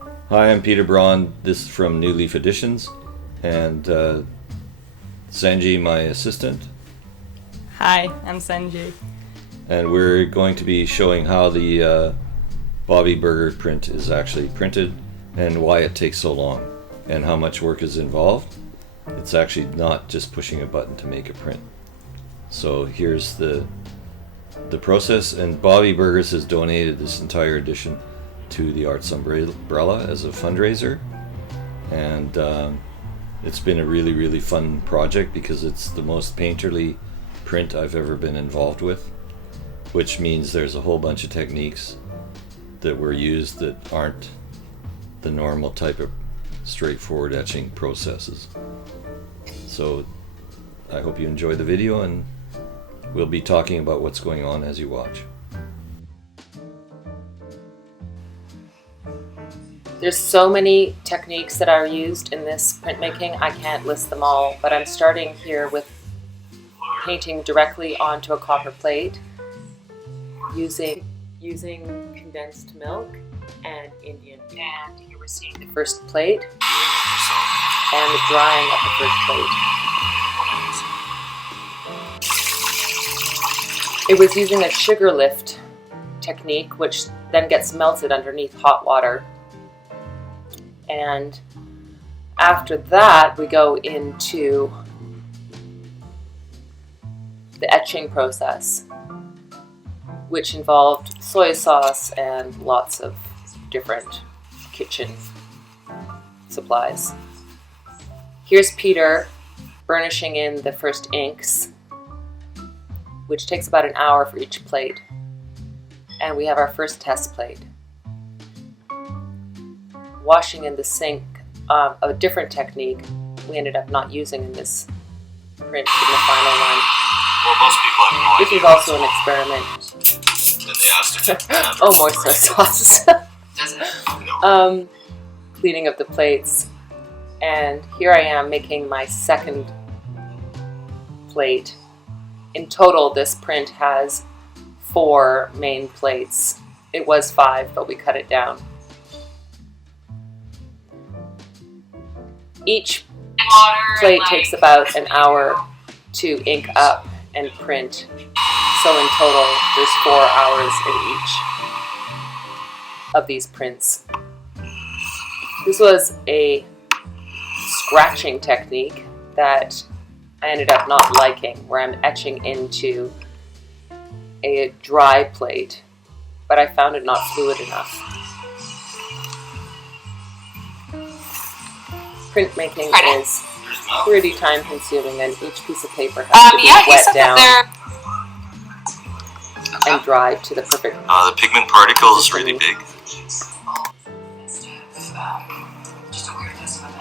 Hi, I'm Peter Braun. This is from New Leaf Editions, and Sanji, my assistant. Hi, I'm Sanji. And we're going to be showing how the Bobbie Burger print is actually printed and why it takes so long and how much work is involved. It's actually not just pushing a button to make a print. So here's the process, and Bobbie Burgers has donated this entire edition to the Arts Umbrella as a fundraiser, and it's been a really fun project because it's the most painterly print I've ever been involved with, which means there's a whole bunch of techniques that were used that aren't the normal type of straightforward etching processes. So I hope you enjoy the video, and we'll be talking about what's going on as you watch. There's so many techniques that are used in this printmaking, I can't list them all, but I'm starting here with painting directly onto a copper plate using condensed milk and Indian. And here we're seeing the first plate and the drying of the first plate. It was using a sugar lift technique, which then gets melted underneath hot water. And after that, we go into the etching process, which involved soy sauce and lots of different kitchen supplies. Here's Peter burnishing in the first inks, which takes about an hour for each plate. And we have our first test plate. Washing in the sink, a different technique we ended up not using in this print in the final one. Well, most people have no This idea. is also an experiment. And they asked if Oh, more soy sauce. No. Cleaning up the plates. And here I am making my second plate. In total, this print has 4 main plates. It was 5, but we cut it down. Each plate takes about an hour to ink up and print. So in total, there's 4 hours in each of these prints. This was a scratching technique that I ended up not liking, where I'm etching into a dry plate, but I found it not fluid enough. Printmaking is pretty time consuming, and each piece of paper has to be wet down and dried to the perfect. The pigment particle is really big.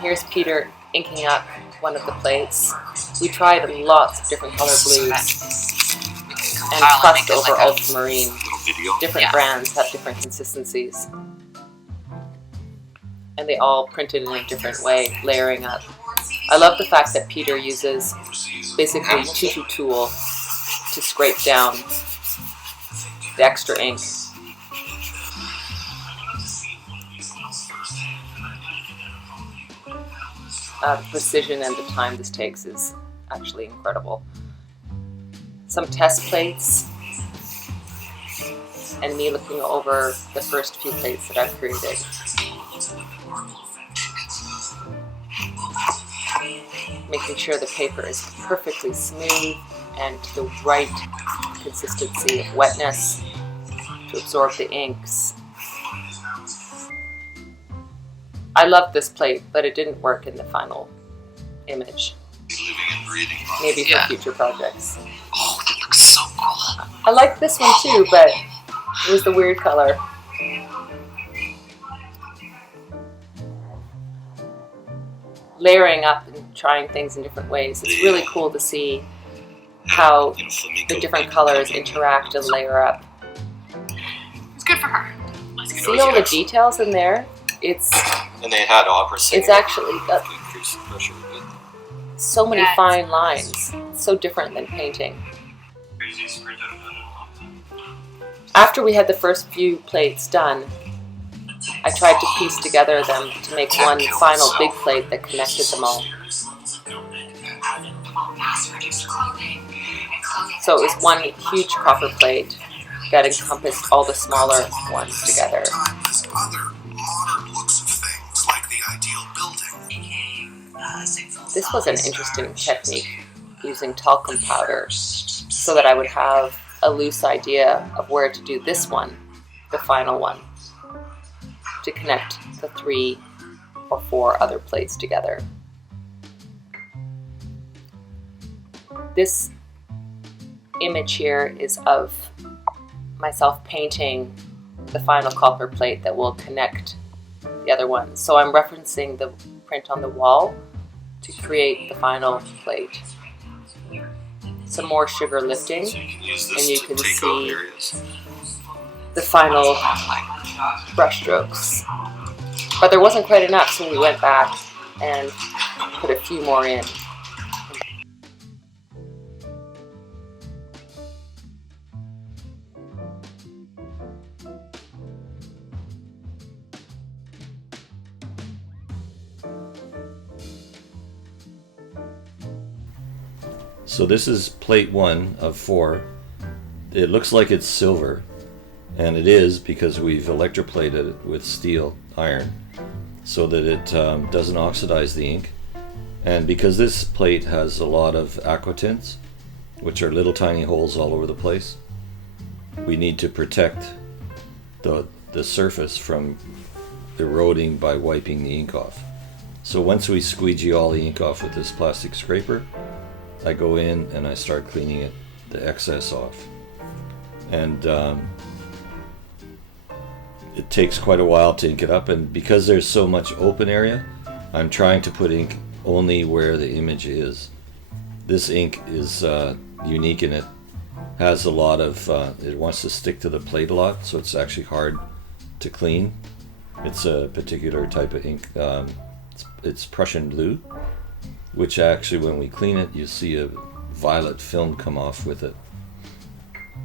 Here's Peter inking up one of the plates. We tried lots of different color blues and pressed over ultramarine. Different brands have different consistencies. And they all printed in a different way, layering up. I love the fact that Peter uses basically tissue tool to scrape down the extra ink. The precision and the time this takes is actually incredible. Some test plates, and me looking over the first few plates that I've created. Making sure the paper is perfectly smooth and to the right consistency of wetness to absorb the inks. I love this plate, but it didn't work in the final image. Maybe for future projects. Oh, that looks so cool. I like this one too, but it was the weird color. Layering up and trying things in different ways. It's really cool to see how the different colors interact and layer up. It's good for her. See all the details in there? It's And they had opera singing. It's actually got to increase the pressure a bit. so many fine lines. It's so different than painting. After we had the first few plates done, I tried to piece together them to make one final big plate that connected them all. So it was one huge copper plate that encompassed all the smaller ones together. This was an interesting technique, using talcum powder, so that I would have a loose idea of where to do this one, the final one, to connect the 3 or 4 other plates together. This image here is of myself painting the final copper plate that will connect the other ones. So I'm referencing the print on the wall to create the final plate. Some more sugar lifting, and you can see the final brush strokes. But there wasn't quite enough, so we went back and put a few more in. So this is plate 1 of 4. It looks like it's silver, and it is because we've electroplated it with steel iron so that it doesn't oxidize the ink. And because this plate has a lot of aquatints, which are little tiny holes all over the place, we need to protect the surface from eroding by wiping the ink off. So once we squeegee all the ink off with this plastic scraper, I go in and I start cleaning it, the excess off. And it takes quite a while to ink it up, and because there's so much open area, I'm trying to put ink only where the image is. This ink is unique, and it has a lot of, it wants to stick to the plate a lot, so it's actually hard to clean. It's a particular type of ink, it's Prussian blue, which actually when we clean it, you see a violet film come off with it.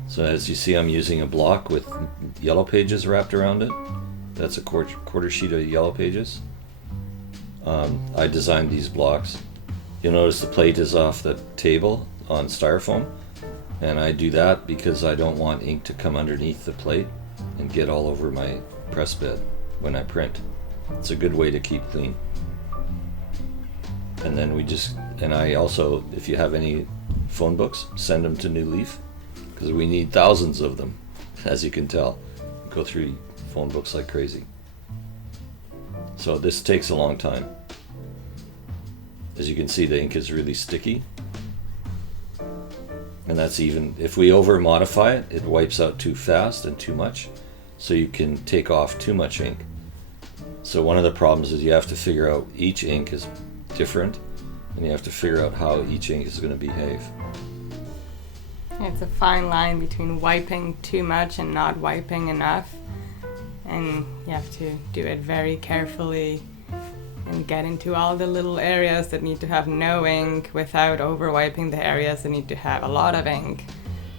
So as you see, I'm using a block with yellow pages wrapped around it. That's a quarter sheet of yellow pages. I designed these blocks. You'll notice the plate is off the table on styrofoam, and I do that because I don't want ink to come underneath the plate and get all over my press bed when I print. It's a good way to keep clean. And then and I also, if you have any phone books, send them to New Leaf, because we need thousands of them, as you can tell. Go through phone books like crazy. So this takes a long time. As you can see, the ink is really sticky. And that's even, if we over modify it, it wipes out too fast and too much, so you can take off too much ink. So one of the problems is you have to figure out each ink is different, and you have to figure out how each ink is going to behave. It's a fine line between wiping too much and not wiping enough, and you have to do it very carefully and get into all the little areas that need to have no ink without over wiping the areas that need to have a lot of ink.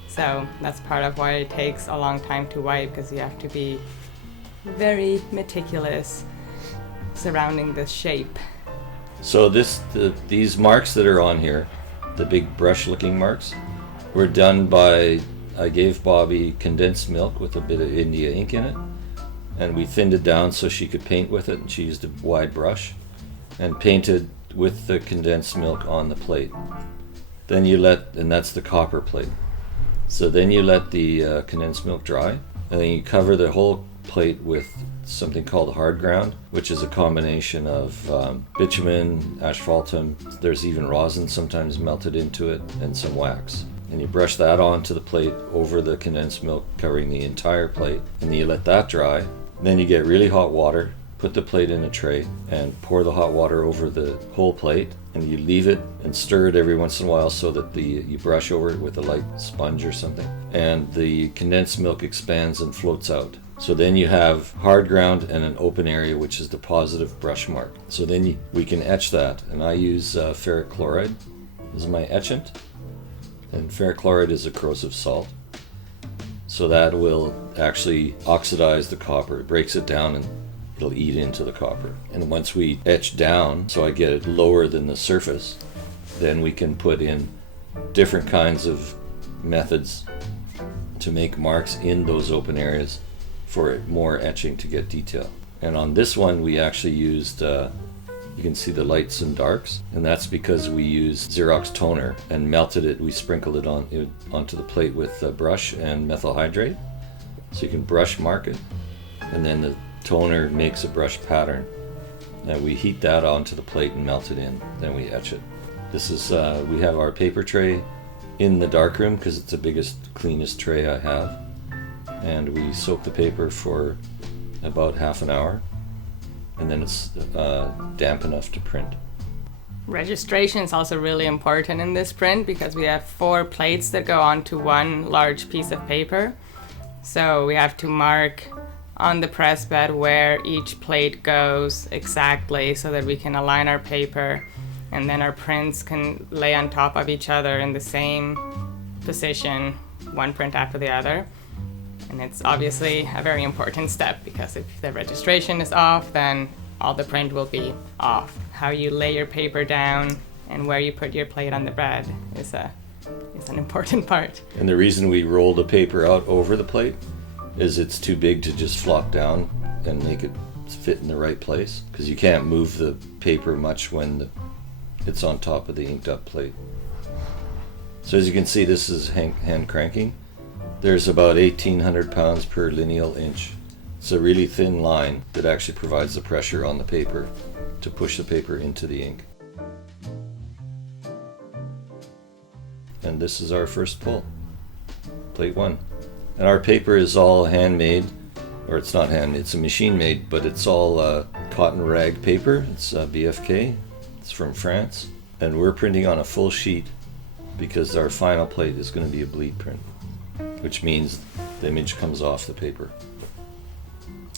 So that's part of why it takes a long time to wipe, because you have to be very meticulous surrounding the shape. So these marks that are on here, the big brush looking marks, were done by, I gave Bobbie condensed milk with a bit of India ink in it, and we thinned it down so she could paint with it, and she used a wide brush and painted with the condensed milk on the plate. Then and that's the copper plate. So then you let the condensed milk dry, and then you cover the whole plate with something called hard ground, which is a combination of bitumen, asphaltum, there's even rosin sometimes melted into it, and some wax. And you brush that onto the plate over the condensed milk, covering the entire plate, and then you let that dry. Then you get really hot water, put the plate in a tray, and pour the hot water over the whole plate, and you leave it and stir it every once in a while so that you brush over it with a light sponge or something, and the condensed milk expands and floats out. So then you have hard ground and an open area, which is the positive brush mark. So then we can etch that, and I use ferric chloride as my etchant, and ferric chloride is a corrosive salt. So that will actually oxidize the copper. It breaks it down it'll eat into the copper. And once we etch down, so I get it lower than the surface, then we can put in different kinds of methods to make marks in those open areas for more etching to get detail. And on this one we actually used, you can see the lights and darks, and that's because we used Xerox toner and melted it. We sprinkled it onto the plate with a brush and methyl hydrate, so you can brush mark it, and then the toner makes a brush pattern. Now we heat that onto the plate and melt it in, then we etch it. This is, we have our paper tray in the darkroom because it's the biggest, cleanest tray I have, and we soak the paper for about half an hour, and then it's damp enough to print. Registration is also really important in this print because we have 4 plates that go onto one large piece of paper. So we have to mark on the press bed where each plate goes exactly so that we can align our paper, and then our prints can lay on top of each other in the same position, one print after the other. And it's obviously a very important step because if the registration is off, then all the print will be off. How you lay your paper down and where you put your plate on the bed is an important part. And the reason we roll the paper out over the plate is it's too big to just flop down and make it fit in the right place, because you can't move the paper much when it's on top of the inked up plate. So as you can see, this is hand cranking. There's about 1,800 pounds per lineal inch. It's a really thin line that actually provides the pressure on the paper to push the paper into the ink. And this is our first pull, plate 1. And our paper is all handmade, or it's not handmade, it's a machine made, but it's all cotton rag paper. It's BFK, it's from France. And we're printing on a full sheet because our final plate is going to be a bleed print, which means the image comes off the paper.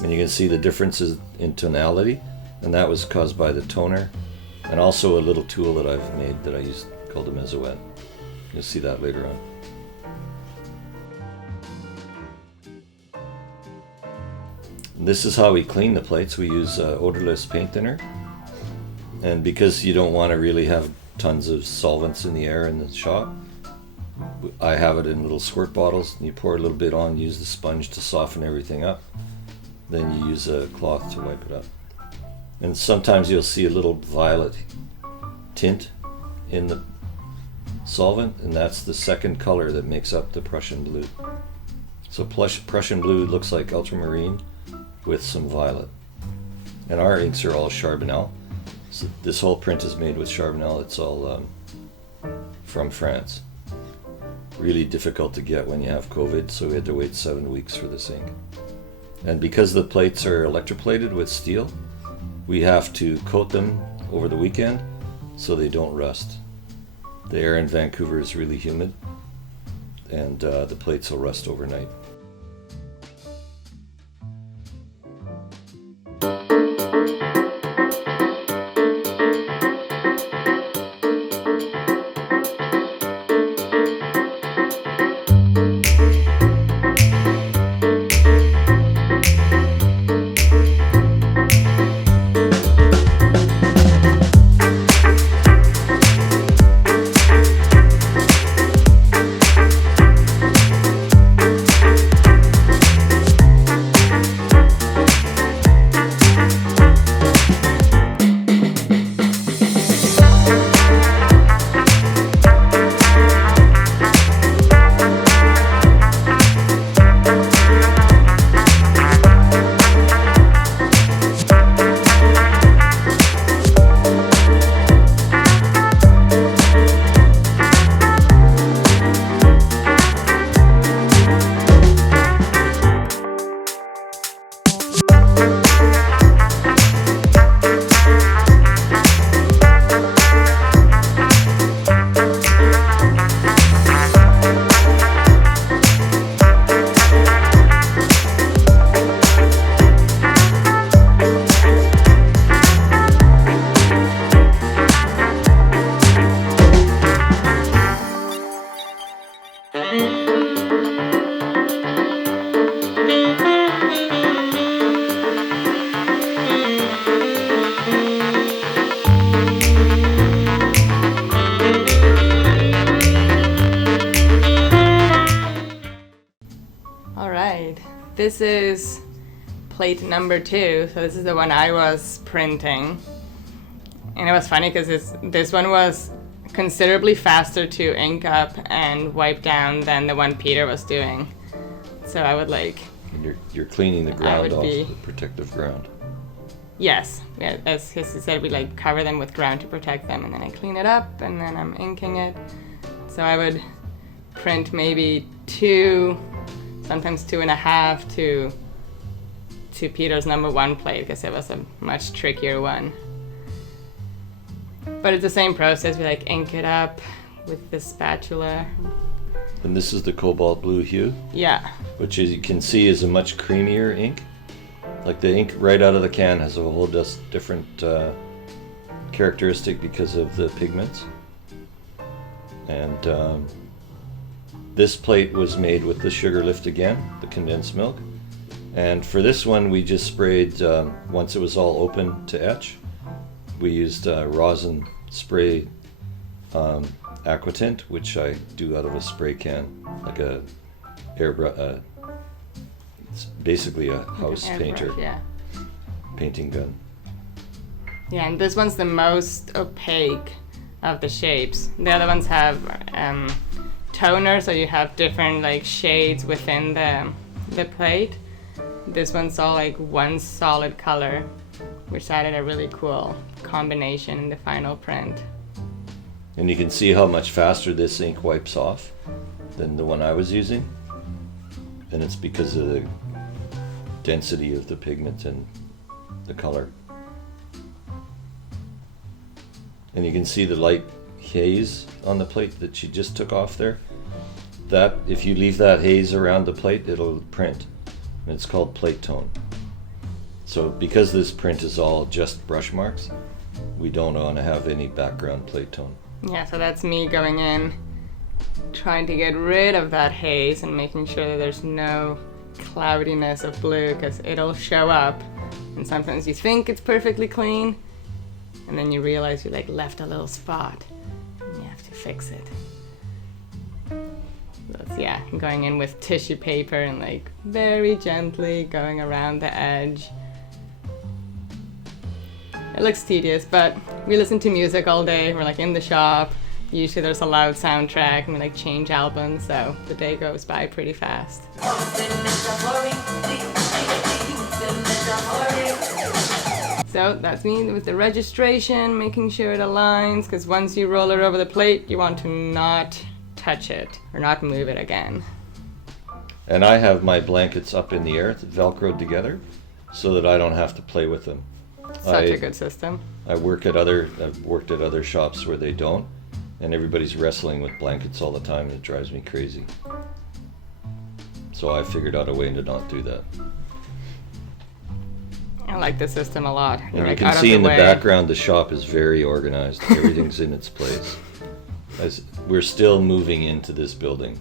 And you can see the differences in tonality, and that was caused by the toner, and also a little tool that I've made that I use called a mesoette. You'll see that later on. And this is how we clean the plates. We use odorless paint thinner, and because you don't want to really have tons of solvents in the air in the shop, I have it in little squirt bottles, and you pour a little bit on, use the sponge to soften everything up. Then you use a cloth to wipe it up. And sometimes you'll see a little violet tint in the solvent, and that's the second color that makes up the Prussian blue. So Prussian blue looks like ultramarine with some violet. And our inks are all Charbonnel. So this whole print is made with Charbonnel. It's all from France. Really difficult to get when you have COVID, so we had to wait 7 weeks for this ink. And because the plates are electroplated with steel, we have to coat them over the weekend so they don't rust. The air in Vancouver is really humid, and the plates will rust overnight. this is plate number 2. So this is the one I was printing. And it was funny because this one was considerably faster to ink up and wipe down than the one Peter was doing. So I would like... And you're cleaning the ground off, be- the protective ground. Yes, yeah, as he said, we like cover them with ground to protect them, and then I clean it up, and then I'm inking it. So I would print maybe 2, sometimes 2.5 to Peter's number 1 plate, because it was a much trickier one. But it's the same process. We like ink it up with the spatula. And this is the cobalt blue hue, Yeah. which as you can see is a much creamier ink. Like the ink right out of the can has a whole different characteristic because of the pigments. And this plate was made with the sugar lift again, the condensed milk. And for this one we just sprayed, once it was all open to etch, we used rosin spray aquatint, which I do out of a spray can, like a airbrush. It's basically a house Airbrush, painter Yeah. painting gun. Yeah, and this one's the most opaque of the shapes. The other ones have toner, so you have different like shades within the plate. This one's all like one solid color, which added a really cool combination in the final print. And you can see how much faster this ink wipes off than the one I was using. And it's because of the density of the pigment and the color. And you can see the light haze on the plate that she just took off there. That, if you leave that haze around the plate, it'll print. And it's called plate tone. So because this print is all just brush marks, we don't want to have any background plate tone. Yeah, so that's me going in, trying to get rid of that haze and making sure that there's no cloudiness of blue, because it'll show up and sometimes you think it's perfectly clean and then you realize you like left a little spot and you have to fix it. That's, yeah, going in with tissue paper and like very gently going around the edge. It looks tedious, but we listen to music all day. We're like in the shop. Usually there's a loud soundtrack and we like change albums, so the day goes by pretty fast. So that's me with the registration, making sure it aligns, because once you roll it over the plate, you want to not touch it or not move it again. And I have my blankets up in the air, velcroed together, so that I don't have to play with them. Such a good system. I've worked at other shops where they don't, and everybody's wrestling with blankets all the time, and it drives me crazy. So I figured out a way to not do that. I like the system a lot. And You're you like can out of see in the way. background the shop is very organized. Everything's in its place. As we're still moving into this building,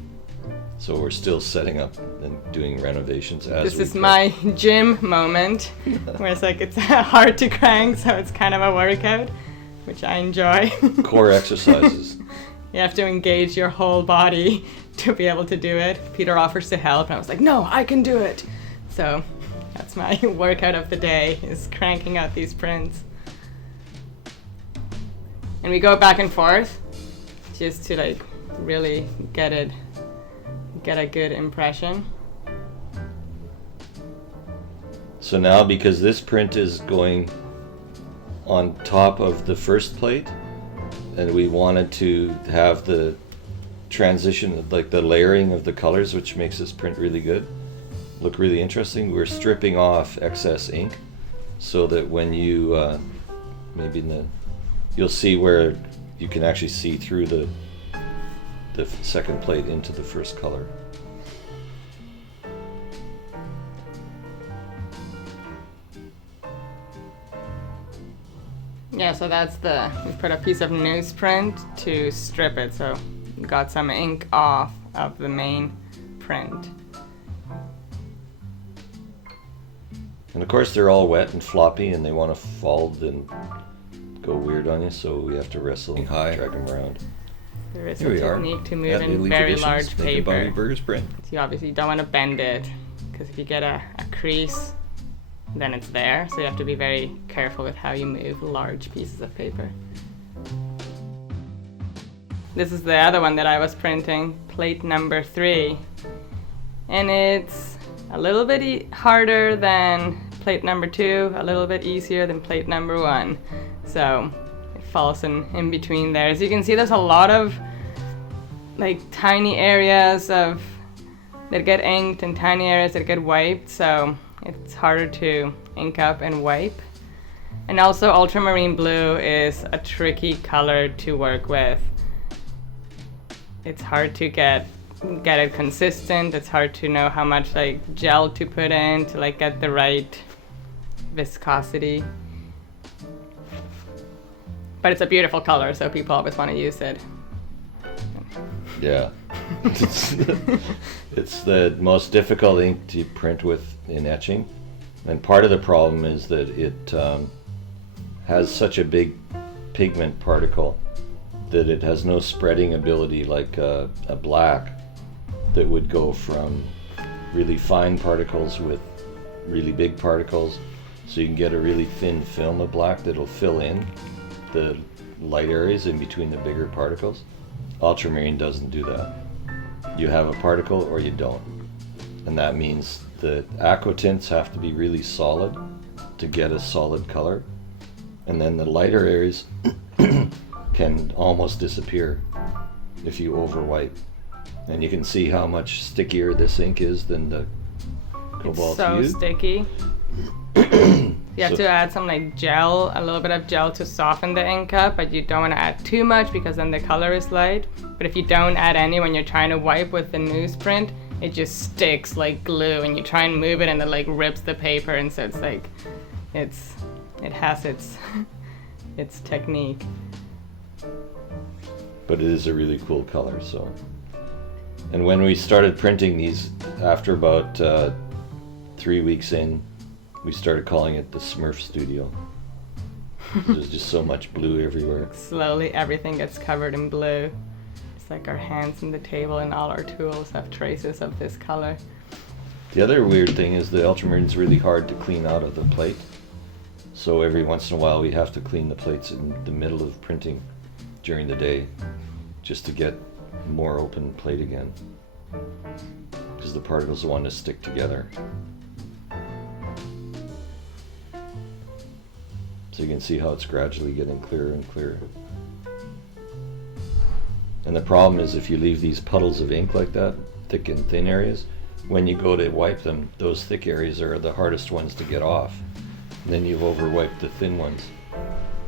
so we're still setting up and doing renovations as This we is go. my gym moment, where it's like it's hard to crank, so it's kind of a workout, which I enjoy. Core exercises. You have to engage your whole body to be able to do it. Peter offers to help, and I was like, no, I can do it. So that's my workout of the day, is cranking out these prints. And we go back and forth just to like really get a good impression. So now, because this print is going on top of the first plate, and we wanted to have the transition, like the layering of the colors, which makes this print really good, look really interesting, we're stripping off excess ink so that when you, you'll see where you can actually see through the second plate into the first color. Yeah, so that's we put a piece of newsprint to strip it, so we got some ink off of the main print. And of course they're all wet and floppy and they want to fall and go weird on you, so we have to wrestle them high, drag them around. There is Here a we are. technique to move At in Elite very Editions, large making Bobbie paper. Burger's print. So you obviously don't want to bend it because if you get a crease, then it's there. So you have to be very careful with how you move large pieces of paper. This is the other one that I was printing, plate number 3. And it's a little bit harder than plate number 2, a little bit easier than plate number 1. So it falls in between there. As you can see, there's a lot of like tiny areas that get inked and tiny areas that get wiped, so it's harder to ink up and wipe. And also ultramarine blue is a tricky color to work with. It's hard to get it consistent. It's hard to know how much like gel to put in to like get the right viscosity. But it's a beautiful color, so people always want to use it. Yeah. It's the most difficult ink to print with in etching. And part of the problem is that it has such a big pigment particle that it has no spreading ability like a black that would go from really fine particles with really big particles. So you can get a really thin film of black that'll fill in the light areas in between the bigger particles. Ultramarine doesn't do that. You have a particle or you don't. And that means the aqua tints have to be really solid to get a solid color. And then the lighter areas can almost disappear if you overwipe. And you can see how much stickier this ink is than the cobalt It's so hue. sticky. You have to add some like gel, a little bit of gel to soften the ink up, but you don't want to add too much because then the color is light. But if you don't add any when you're trying to wipe with the newsprint, it just sticks like glue, and you try and move it and it like rips the paper, and so it's like it has its its technique. But it is a really cool color. So, and when we started printing these, after about 3 weeks in, we started calling it the Smurf Studio. There's just so much blue everywhere. Slowly everything gets covered in blue. It's like our hands on the table, and all our tools have traces of this color. The other weird thing is the ultramarine's really hard to clean out of the plate. So every once in a while we have to clean the plates in the middle of printing during the day just to get more open plate again. Because the particles want to stick together. So you can see how it's gradually getting clearer and clearer. And the problem is if you leave these puddles of ink like that, thick and thin areas, when you go to wipe them, those thick areas are the hardest ones to get off. And then you've overwiped the thin ones.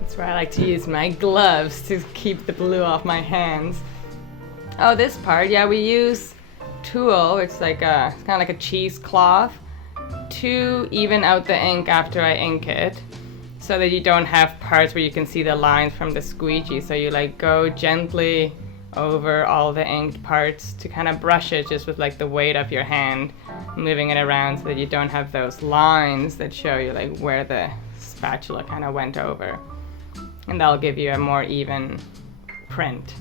That's why I like to use my gloves to keep the blue off my hands. Oh, this part, yeah, we use tulle. It's like it's kind of like a cheesecloth to even out the ink after I ink it, so that you don't have parts where you can see the lines from the squeegee. So you like go gently over all the inked parts to kind of brush it just with like the weight of your hand, moving it around so that you don't have those lines that show you like where the spatula kind of went over. And that'll give you a more even print.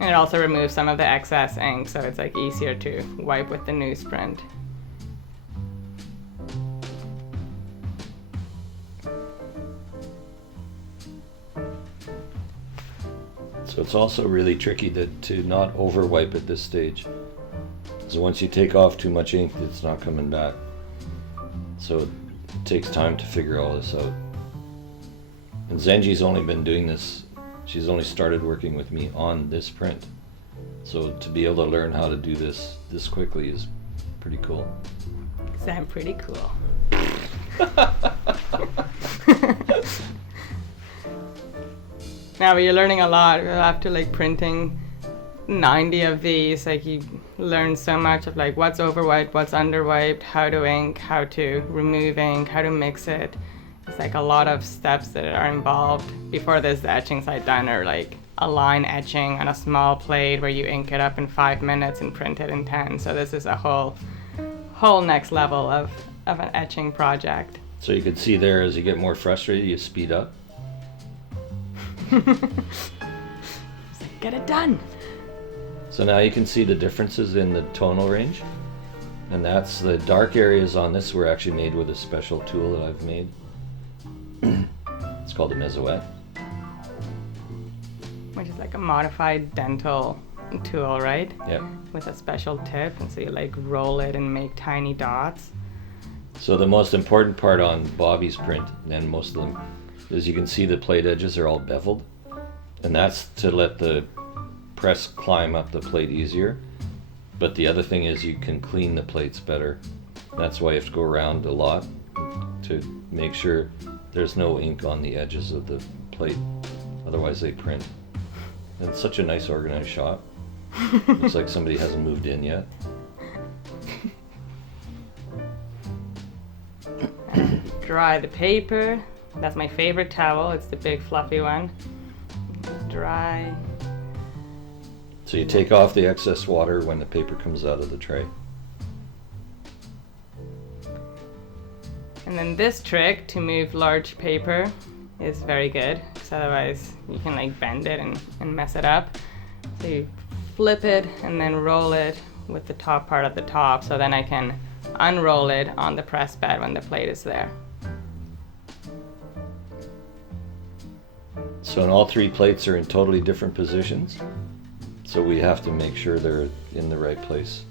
And it also removes some of the excess ink, so it's like easier to wipe with the newsprint. So it's also really tricky to not overwipe at this stage. So once you take off too much ink, it's not coming back. So it takes time to figure all this out. And Zenji's only been doing this, she's only started working with me on this print. So to be able to learn how to do this quickly is pretty cool. 'Cause I'm pretty cool. Now, but you're learning a lot after like printing 90 of these. Like you learn so much of like what's overwiped, what's underwiped, how to ink, how to remove ink, how to mix it. It's like a lot of steps that are involved. Before this, the etchings I'd done are like a line etching on a small plate where you ink it up in 5 minutes and print it in 10. So this is a whole next level of an etching project. So you can see there, as you get more frustrated, you speed up. Get it done. So now you can see the differences in the tonal range. And that's the dark areas on this were actually made with a special tool that I've made. It's called a mesoette. Which is like a modified dental tool, right? Yep. With a special tip, and so you like roll it and make tiny dots. So the most important part on Bobbie's print, and most of them, is you can see the plate edges are all beveled. And that's to let the press climb up the plate easier. But the other thing is you can clean the plates better. That's why you have to go around a lot to make sure there's no ink on the edges of the plate. Otherwise they print. And it's such a nice organized shop. Looks like somebody hasn't moved in yet. Dry the paper. That's my favorite towel. It's the big fluffy one. Dry. So you take off the excess water when the paper comes out of the tray. And then this trick to move large paper is very good, because otherwise you can like bend it and mess it up. So you flip it and then roll it with the top part at the top, so then I can unroll it on the press bed when the plate is there. So all three plates are in totally different positions. So we have to make sure they're in the right place.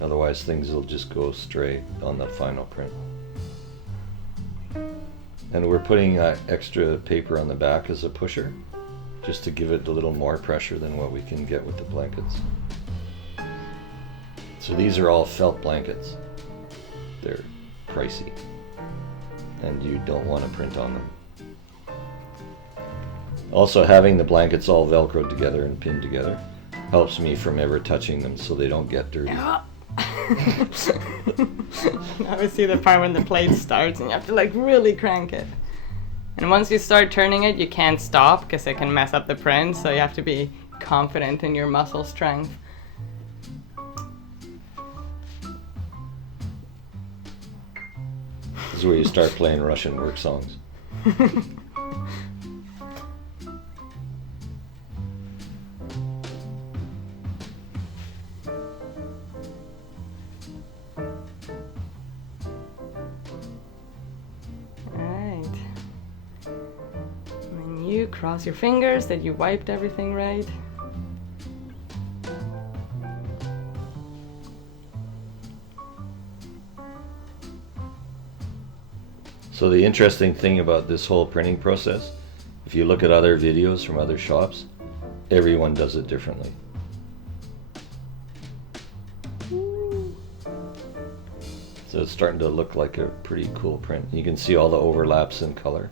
Otherwise things will just go stray on the final print. And we're putting extra paper on the back as a pusher, just to give it a little more pressure than what we can get with the blankets. So these are all felt blankets. They're pricey, and you don't want to print on them. Also, having the blankets all velcroed together and pinned together helps me from ever touching them so they don't get dirty. Now we see the part when the plate starts and you have to like really crank it. And once you start turning it, you can't stop because it can mess up the print, so you have to be confident in your muscle strength. This is where you start playing Russian work songs. You cross your fingers that you wiped everything right. So the interesting thing about this whole printing process, if you look at other videos from other shops, everyone does it differently. So it's starting to look like a pretty cool print. You can see all the overlaps in color.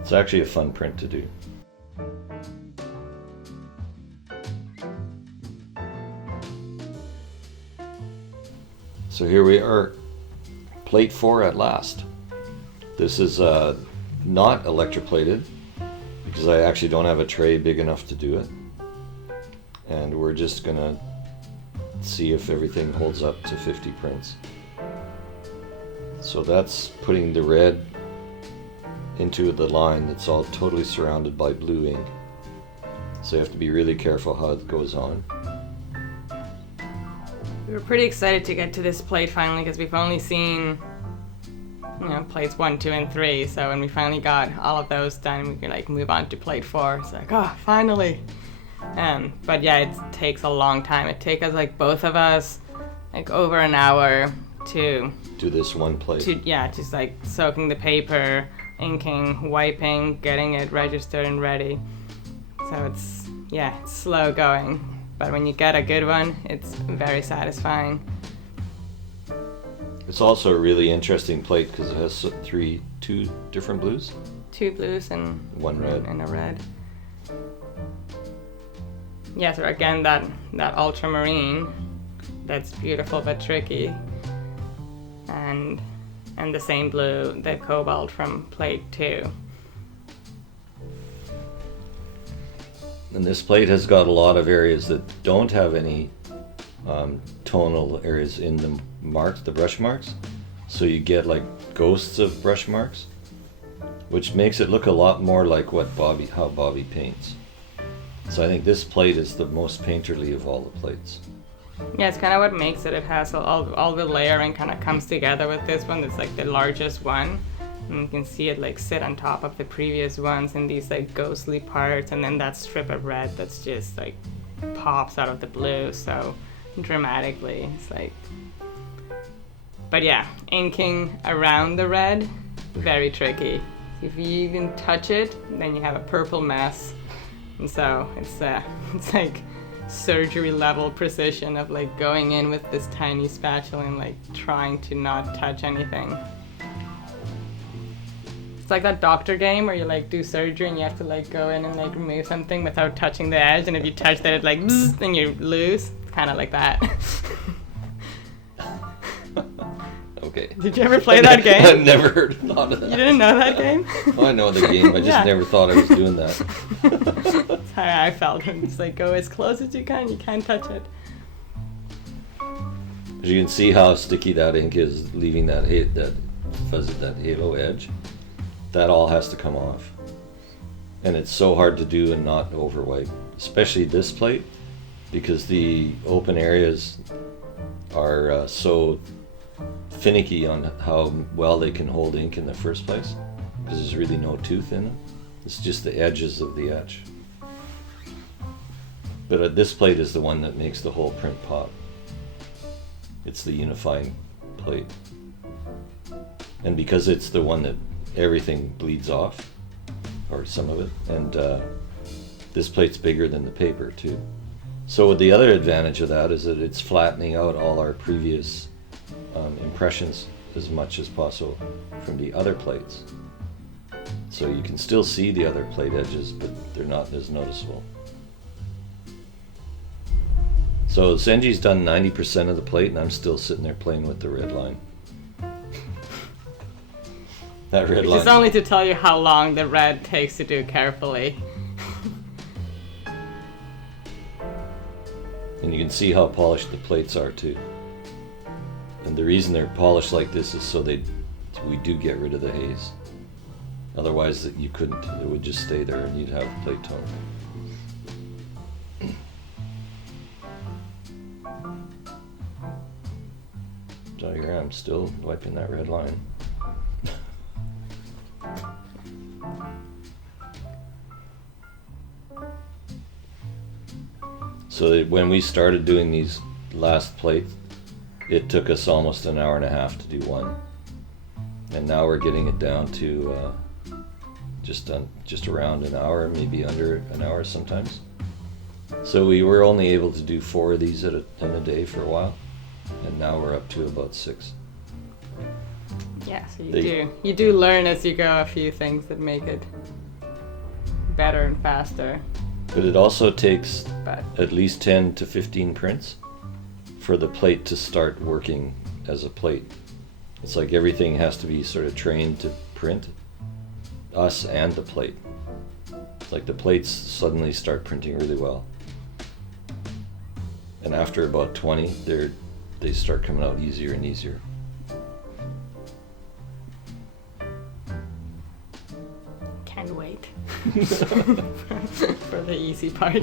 It's actually a fun print to do. So here we are, plate 4 at last. This is not electroplated because I actually don't have a tray big enough to do it. And we're just gonna see if everything holds up to 50 prints. So that's putting the red into the line that's all totally surrounded by blue ink. So you have to be really careful how it goes on. We were pretty excited to get to this plate finally because we've only seen, plates 1, 2, and 3. So when we finally got all of those done, we could like move on to plate 4. It's like, oh, finally. But yeah, it takes a long time. It takes us, like both of us, like over an hour to do this one plate. Just like soaking the paper, inking, wiping, getting it registered and ready. So it's slow going, but when you get a good one, it's very satisfying. It's also a really interesting plate because it has two different blues. 2 blues and one red. And a red. Yeah, so again, that ultramarine, that's beautiful but tricky. And the same blue, the cobalt from plate 2. And this plate has got a lot of areas that don't have any tonal areas in the marks, the brush marks. So you get like ghosts of brush marks, which makes it look a lot more like how Bobbie paints. So I think this plate is the most painterly of all the plates. Yeah, it's kind of what makes it. It has all the layering kind of comes together with this one. It's like the largest one. And you can see it like sit on top of the previous ones in these like ghostly parts. And then that strip of red that's just like pops out of the blue so dramatically. It's like... But yeah, inking around the red, very tricky. If you even touch it, then you have a purple mess. And so it's like surgery level precision of like going in with this tiny spatula and like trying to not touch anything. It's like that doctor game where you like do surgery and you have to like go in and like remove something without touching the edge, and if you touch that it like bzzz, then you lose. Kind of like that. Okay. Did you ever play that game? I've never thought of that. You didn't know that game? Oh, I know the game. I just Yeah. never thought I was doing that. That's how I felt. It's like go as close as you can. You can't touch it. As you can see how sticky that ink is, leaving that fuzzy, that halo edge. That all has to come off. And it's so hard to do and not overwipe. Especially this plate, because the open areas are so finicky on how well they can hold ink in the first place, because there's really no tooth in them. It's just the edges of the etch. But this plate is the one that makes the whole print pop. It's the unifying plate. And because it's the one that everything bleeds off, or some of it, and this plate's bigger than the paper too. So the other advantage of that is that it's flattening out all our previous impressions as much as possible from the other plates. So you can still see the other plate edges, but they're not as noticeable. So Senji's done 90% of the plate, and I'm still sitting there playing with the red line. That red line. It's only to tell you how long the red takes to do carefully. And you can see how polished the plates are too. And the reason they're polished like this is so we do get rid of the haze. Otherwise you couldn't. It would just stay there and you'd have plate tone. So here I'm still wiping that red line. So when we started doing these last plates, it took us almost an hour and a half to do one, and now we're getting it down to just around an hour, maybe under an hour sometimes. So we were only able to do 4 of these in a day for a while, and now we're up to about 6. Yeah, so you do learn as you go a few things that make it better and faster. But it also takes But at least 10 to 15 prints for the plate to start working as a plate. It's like everything has to be sort of trained to print, us and the plate. It's like the plates suddenly start printing really well. And after about 20, they start coming out easier and easier. can't wait for the easy part.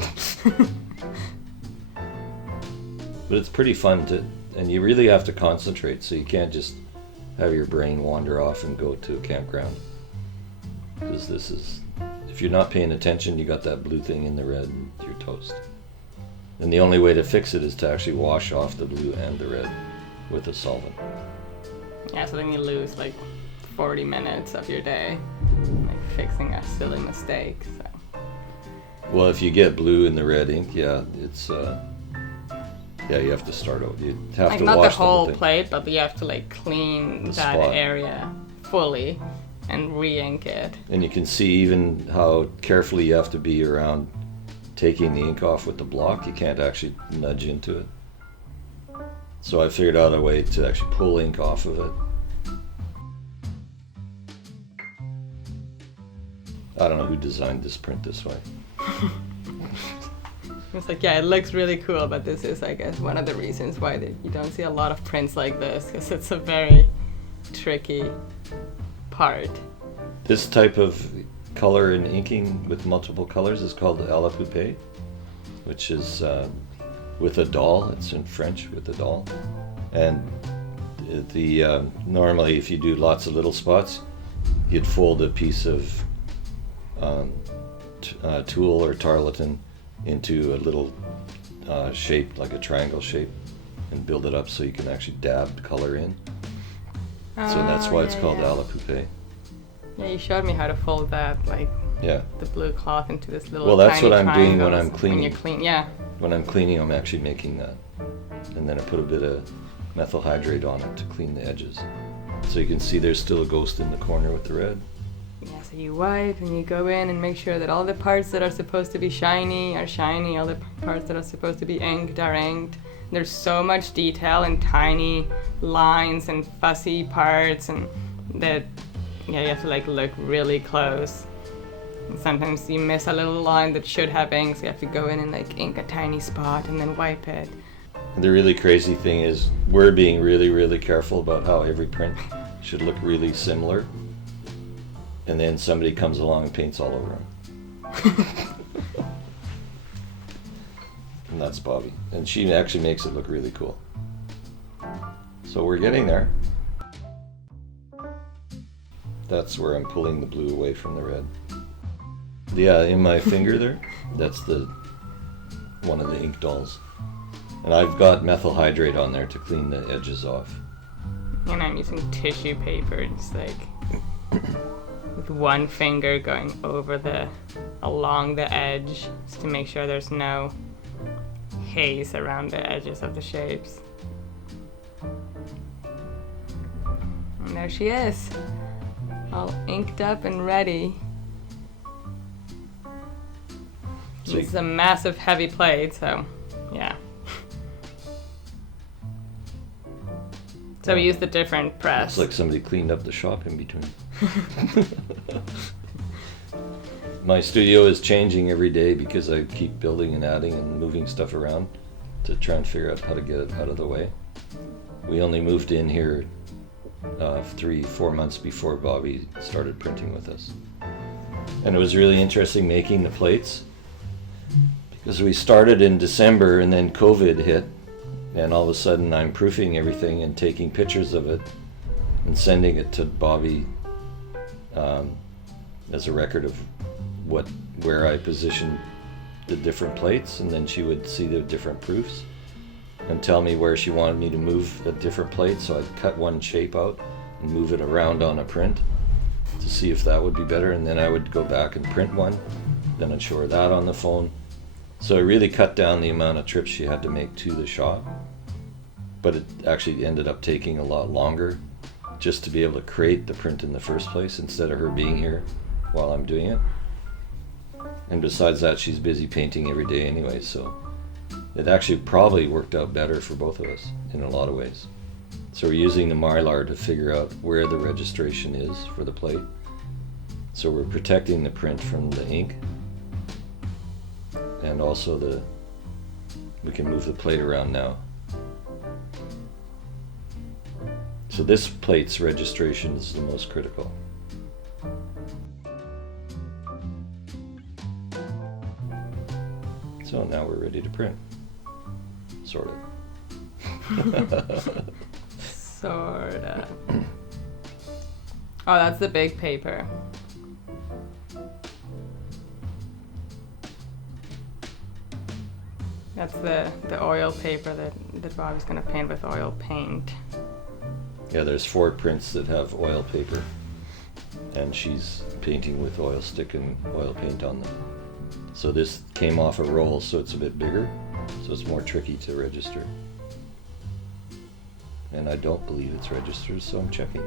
But it's pretty fun and you really have to concentrate, so you can't just have your brain wander off and go to a campground. Because if you're not paying attention, you got that blue thing in the red and you're toast. And the only way to fix it is to actually wash off the blue and the red with a solvent. Yeah, so then you lose like 40 minutes of your day like fixing a silly mistake. So. Well, if you get blue in the red ink, yeah, it's you have to start out. You have like to not wash the whole thing. plate, but you have to like clean The that spot. area fully and re-ink it. And you can see even how carefully you have to be around taking the ink off with the block. You can't actually nudge into it. So I figured out a way to actually pull ink off of it. I don't know who designed this print this way. It's like, yeah, it looks really cool, but this is, I guess, one of the reasons why you don't see a lot of prints like this, because it's a very tricky part. This type of color in inking with multiple colors is called à la poupée, which is with a doll. It's in French, with a doll. And normally if you do lots of little spots, you'd fold a piece of tulle or tarlatan into a little shape, like a triangle shape, and build it up so you can actually dab color in. So that's why it's called à la poupée. Yeah, you showed me how to fold that, like Yeah. the blue cloth into this little. Well, that's tiny what I'm doing when triangles I'm cleaning. When you clean, yeah. When I'm cleaning, I'm actually making that. And then I put a bit of methyl hydrate on it to clean the edges. So you can see there's still a ghost in the corner with the red. Yeah, so you wipe and you go in and make sure that all the parts that are supposed to be shiny are shiny, all the parts that are supposed to be inked are inked. There's so much detail and tiny lines and fussy parts, and that, yeah, you have to like look really close. And sometimes you miss a little line that should have ink, so you have to go in and like ink a tiny spot and then wipe it. And the really crazy thing is we're being really, really careful about how every print should look really similar. And then somebody comes along and paints all over them. And that's Bobbie. And she actually makes it look really cool. So we're getting there. That's where I'm pulling the blue away from the red. Yeah, in my finger there, that's one of the ink dolls. And I've got methyl hydrate on there to clean the edges off. And I'm using tissue paper, just like with one finger going along the edge, just to make sure there's no haze around the edges of the shapes. And there she is, all inked up and ready. So It's a massive heavy plate, so yeah. So we used a different press. It's like somebody cleaned up the shop in between. My studio is changing every day because I keep building and adding and moving stuff around to try and figure out how to get it out of the way. We only moved in here 3-4 months before Bobbie started printing with us. And it was really interesting making the plates because we started in December and then COVID hit. And all of a sudden I'm proofing everything and taking pictures of it and sending it to Bobbie as a record of where I positioned the different plates, and then she would see the different proofs and tell me where she wanted me to move a different plate. So I'd cut one shape out and move it around on a print to see if that would be better, and then I would go back and print one, then I'd show her that on the phone. So it really cut down the amount of trips she had to make to the shop, but it actually ended up taking a lot longer just to be able to create the print in the first place instead of her being here while I'm doing it. And besides that, she's busy painting every day anyway, so it actually probably worked out better for both of us in a lot of ways. So we're using the Mylar to figure out where the registration is for the plate. So we're protecting the print from the ink, and also we can move the plate around now. So this plate's registration is the most critical. So now we're ready to print. Sort of. Sorta. Oh, that's the big paper. That's the oil paper that Bobbie's gonna paint with oil paint. Yeah, there's 4 prints that have oil paper, and she's painting with oil stick and oil paint on them. So this came off a roll, so it's a bit bigger, so it's more tricky to register. And I don't believe it's registered, so I'm checking.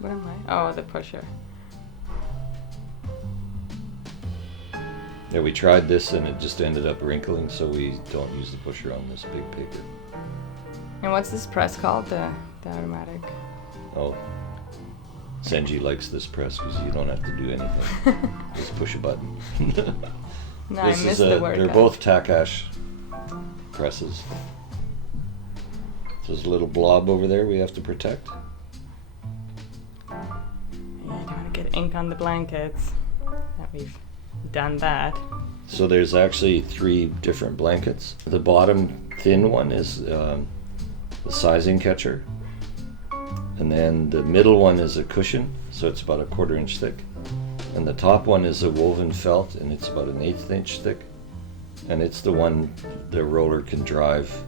What am I? Oh, the pusher. Yeah, we tried this and it just ended up wrinkling, so we don't use the pusher on this big paper. And what's this press called? The automatic. Oh, Senji likes this press because you don't have to do anything. Just push a button. No, I missed the word. They're both Takash presses. There's a little blob over there we have to protect. Yeah, you don't want to get ink on the blankets. Yeah, we've done that. So there's actually 3 different blankets. The bottom thin one is the sizing catcher. And then the middle one is a cushion, so it's about a 1/4 inch thick. And the top one is a woven felt, and it's about an 1/8 inch thick. And it's the one the roller can drive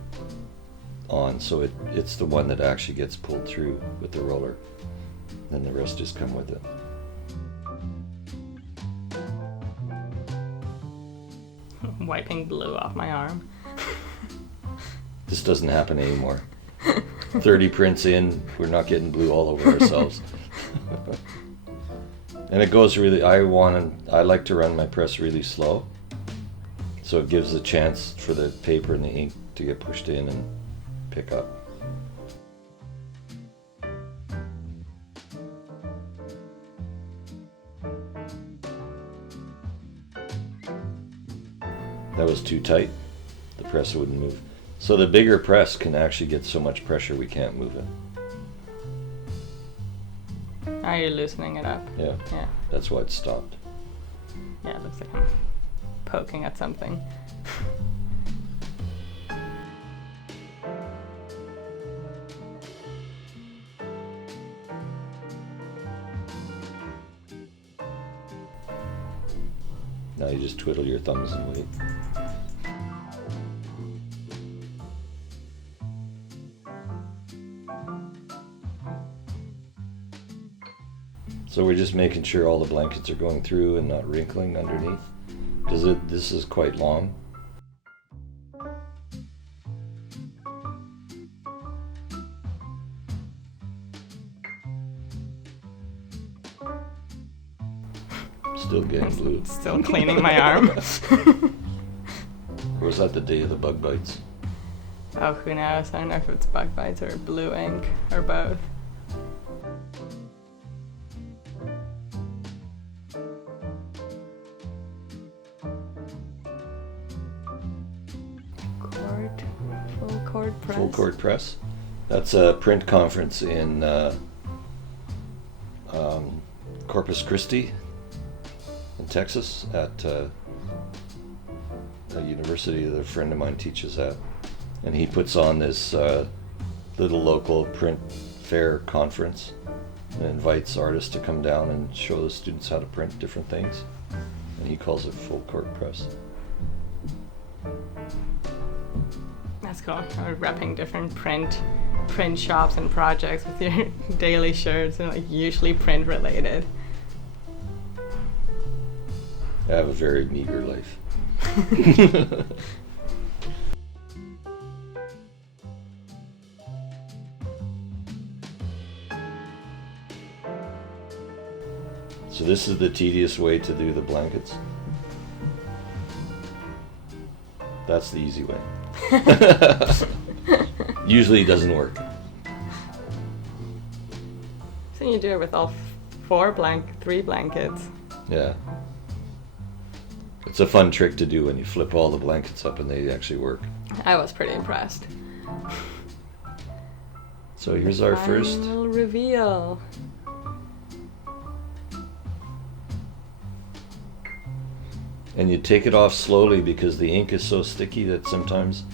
on, so it's the one that actually gets pulled through with the roller. Then the rest just come with it. Wiping blue off my arm. This doesn't happen anymore. 30 prints in, we're not getting blue all over ourselves. And it goes really, I like to run my press really slow, so it gives a chance for the paper and the ink to get pushed in and pick up. That was too tight. The press wouldn't move. So the bigger press can actually get so much pressure we can't move it. Are you loosening it up? Yeah, Yeah. that's why it stopped. Yeah, it looks like I'm poking at something. Now you just twiddle your thumbs and wait. So we're just making sure all the blankets are going through and not wrinkling underneath, because this is quite long. Still getting blue. Still cleaning my arm. Or was that the day of the bug bites? Oh, who knows? I don't know if it's bug bites or blue ink or both. Full cord press. Full cord press. That's a print conference in Corpus Christi in Texas at a university that a friend of mine teaches at. And he puts on this little local print fair conference and invites artists to come down and show the students how to print different things. And he calls it full cord press. That's cool. We're repping different print shops and projects with your daily shirts and like usually print related. I have a very meager life. So this is the tedious way to do the blankets. That's the easy way. Usually it doesn't work. So you do it with all 3 blankets. Yeah. It's a fun trick to do when you flip all the blankets up and they actually work. I was pretty impressed. So here's our first. Final reveal. And you take it off slowly because the ink is so sticky that sometimes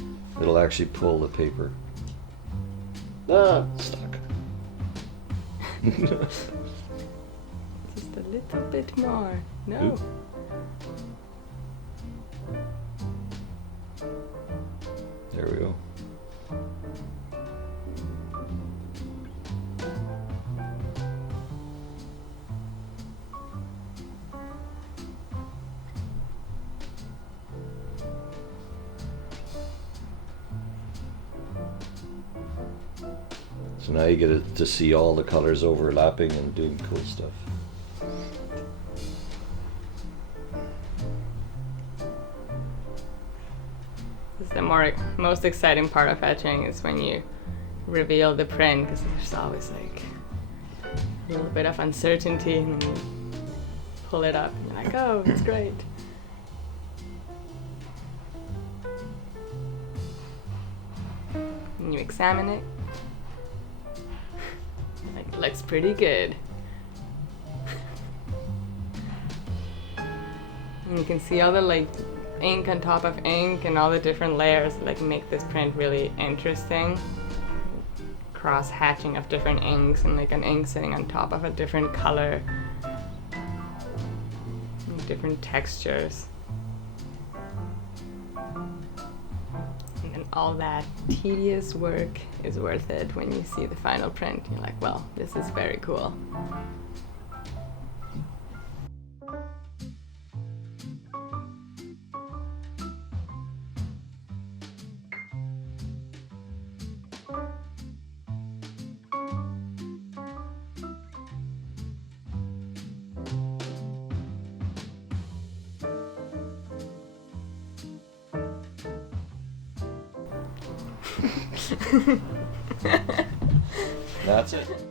it'll actually pull the paper. Ah, stuck. Just a little bit more. No. Oop. There we go. So now you get to see all the colors overlapping and doing cool stuff. This is the most exciting part of etching is when you reveal the print, because there's always like a little bit of uncertainty and then you pull it up and you're like, oh, it's great. And you examine it. Like, it looks pretty good. And you can see all the like ink on top of ink and all the different layers like make this print really interesting. Cross hatching of different inks and like an ink sitting on top of a different color. And different textures. And then all that tedious work is worth it when you see the final print. You're like, well, this is very cool. That's it.